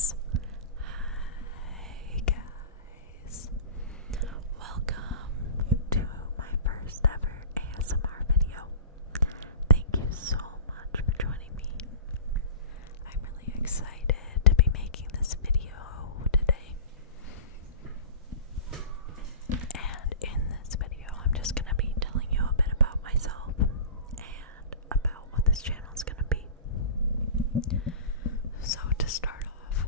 guys. Hi guys. Welcome to my first ever ASMR video. Thank you so much for joining me. I'm really excited to be making this video today. And in this video, I'm just going to be telling you a bit about myself and about what this channel is going to be. So to start off,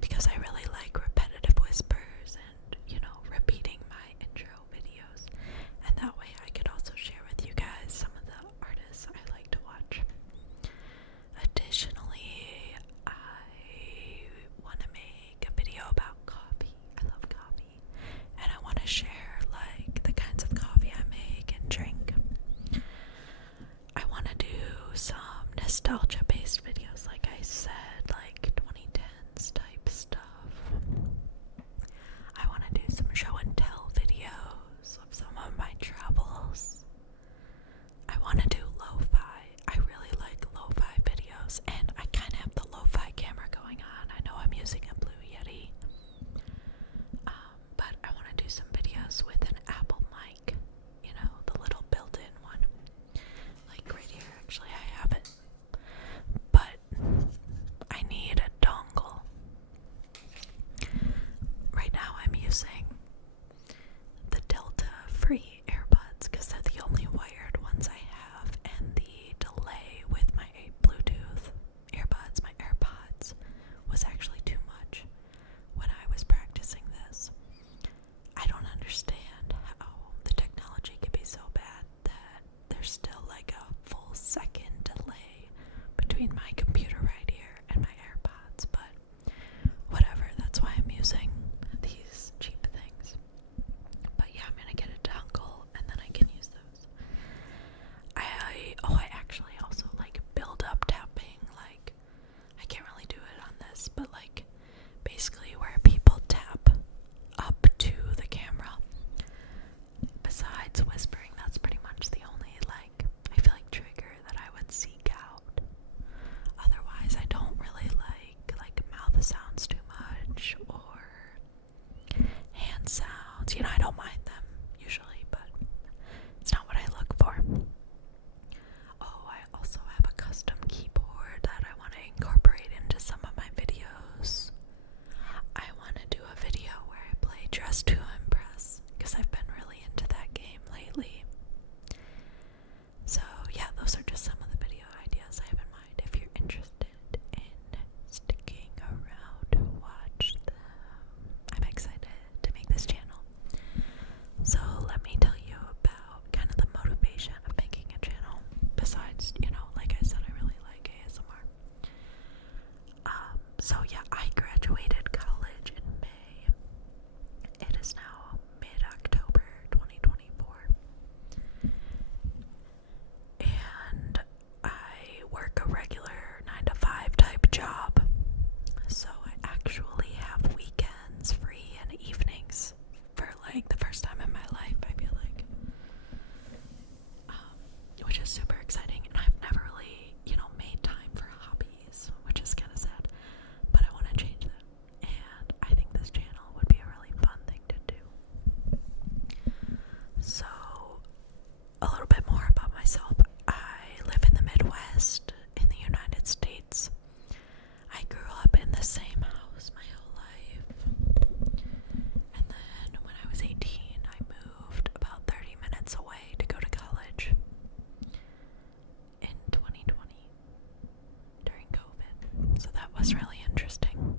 because I really like repetitive whispers and, repeating my intro videos. And that way I could also share with you guys some of the artists I like to watch. Additionally, I want to make a video about coffee. I love coffee. And I want to share, like, the kinds of coffee I make and drink. I want to do some nostalgia-based videos, like I said, like 2010s type stuff. I want to do some show and tell videos of some of my travels. I want to do lo-fi. I really like lo-fi videos, and I kind of have the lo-fi camera going on. I know I'm using a Blue Yeti, but I want to do some videos with an Apple mic, the little built-in one. Like right here, actually, I have it, but I need a dongle. Right now, I'm using the Delta Free AirPods because they're the only wired ones I have, and the delay with my Bluetooth earbuds, my AirPods, was actually too much when I was practicing this. I don't understand how the technology can be so bad that there's still like a full second delay between my computer right here and my AirPods, but whatever, that's why I'm using these cheap things. But yeah, I'm gonna get a dongle and then I can use those. I actually also like build up tapping, like I can't really do it on this, but like basically where people tap up to the camera. Besides whispering, that's pretty much the only I feel like trigger that I would seek out. Otherwise, I don't really like mouth sounds too much or hand sounds. I don't mind them usually, but it's not what I look for. Oh, I also have a custom keyboard that I want to incorporate into some of my videos. I want to do a video where I play Dress to Impress because I've been really into that game lately. So yeah, those are just some of the video ideas I have in mind. If you're interested in sticking around to watch them, I'm excited to make this channel. So let me tell you about kind of the motivation of making a channel. Besides, like I said, I really like ASMR. So yeah, I graduated college in May. It is now mid-October 2024. And I work a regular 9-to-5 type job. So I actually have weekends free and evenings for like the first time in my life, I feel like. Which is super exciting, and I've never really, made time for hobbies, which is kind of sad, but I want to change that, and I think this channel would be a really fun thing to do. So, a little bit more about myself. I live in the Midwest in the United States. I grew up in the same house my whole life, and then when I was 18, I moved about 30 minutes away to go to college in 2020 during COVID. So that was really interesting.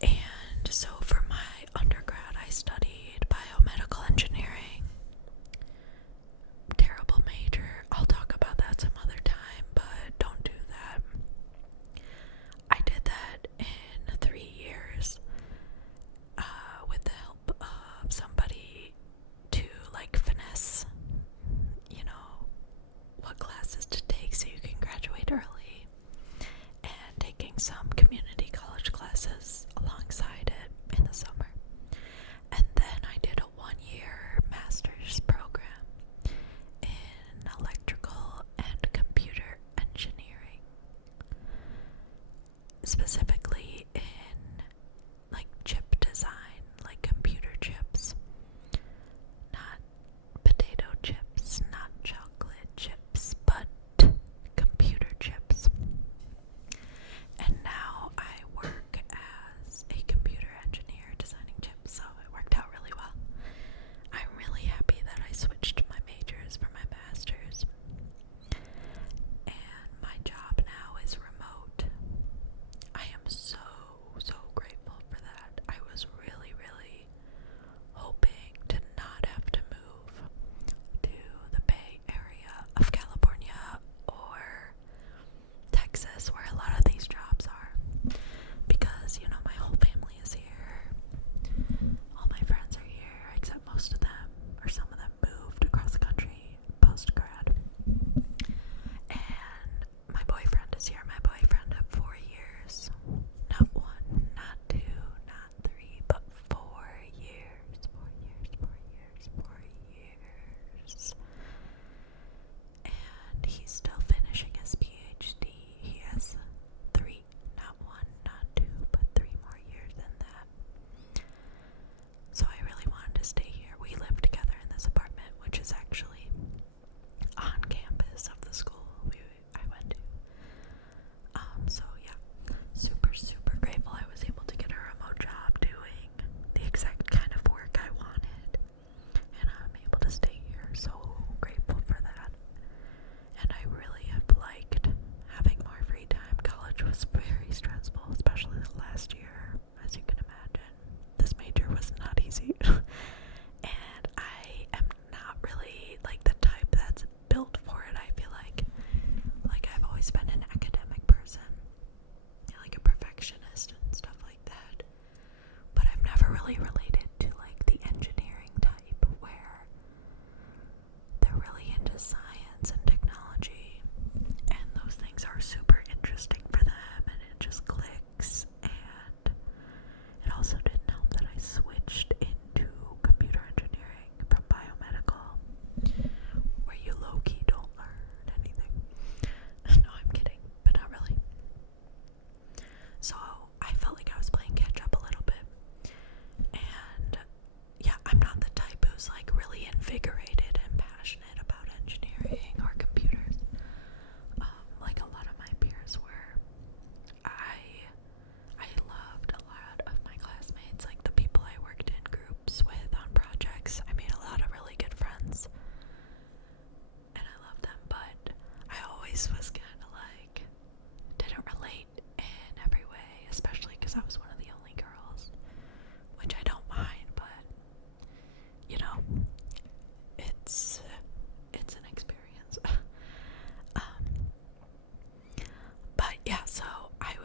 And so for my undergrad, I studied biomedical engineering. Terrible major. I'll talk about that some other time, but don't do that. I did that in 3 years with the help of somebody to finesse, what classes to take so you can graduate early, and taking some community college classes alongside it in the summer. And then I did a 1-year master's program in electrical and computer engineering, specifically in chip design, like computer chips, not potato chips, not chocolate chips, but computer chips. And now I work as a computer engineer designing chips, so it worked out really well. I'm really happy that I switched my majors for my master's. And my job now is remote. I am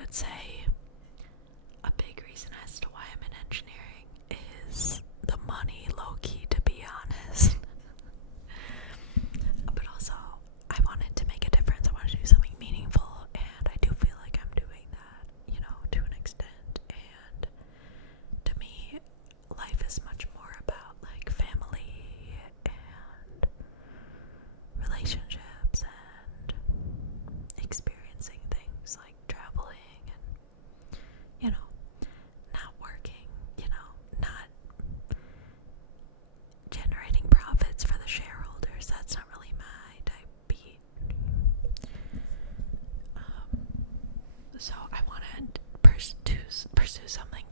would say a big reason as to why I'm in engineering is the money, low-key, to be honest. But also, I wanted to make a difference. I wanted to do something meaningful, and I do feel like I'm doing that, you know, to an extent. And to me, life is much more about like family and relationships and experiencing things like traveling and, you know, not working, you know, not generating profits for the shareholders. That's not really my type beat. So I want to pursue something